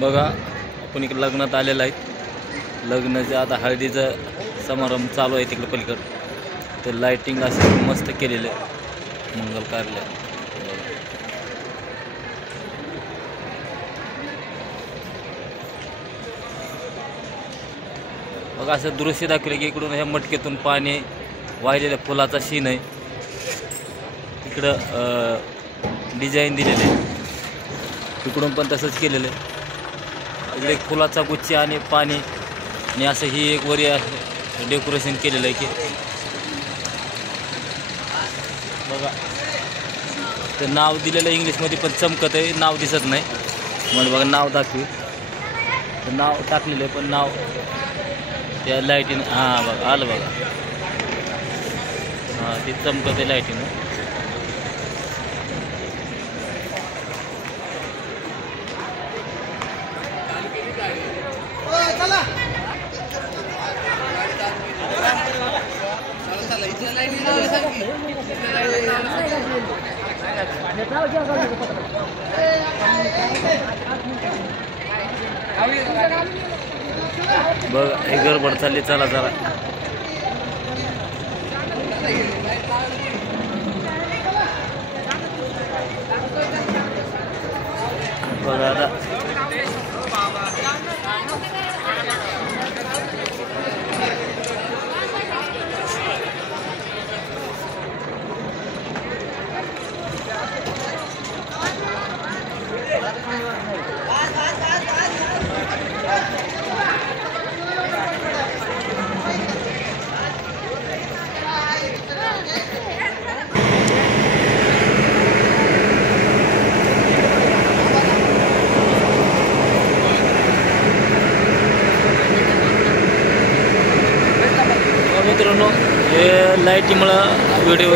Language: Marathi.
बघा आपण इकडे लग्नात आलेलं आहे. लग्नाचं आता हळदीचा समारंभ चालू आहे तिकडे पलीकडे. ते लाइटिंग असे मस्त केलेलं आहे मंगल कार्यालय. बघा असं दृश्य दाखवलं की इकडून ह्या मटकेतून पाणी वाहिलेल्या फुलाचा सीन आहे. इकडं डिझाईन दिलेले आहे, इकडून पण तसंच केलेलं आहे. इकडे एक फुलाचा गुच्छ आणि पाणी आणि असं ही एक वरी डेकोरेशन केलेलं आहे की बघा. ते नाव दिलेलं आहे इंग्लिशमध्ये पण चमकत आहे, नाव दिसत नाही. मला बघा नाव दाखवी, नाव टाकलेलं आहे पण नाव त्या लाईटीनं हां बघा आलं बघा. हां ते चमकत आहे लाईटीनं. बघ हे गडबड चालली, चला चला. बघा आता मित्रांनो हे लाईटीमुळं व्हिडिओ